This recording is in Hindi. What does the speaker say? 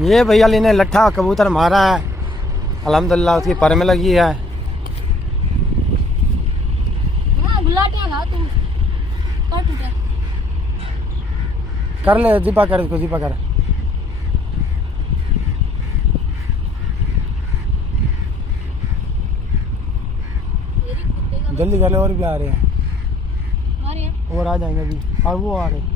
ये भैया ने लट्ठा कबूतर मारा है, अल्हम्दुलिल्लाह उसकी पर में लगी है। कर ले दीपा, कर इसको दीपा कर। जल्दी कर ले, और भी आ रहे हैं, और आ जाएंगे अभी, और वो आ रहे हैं।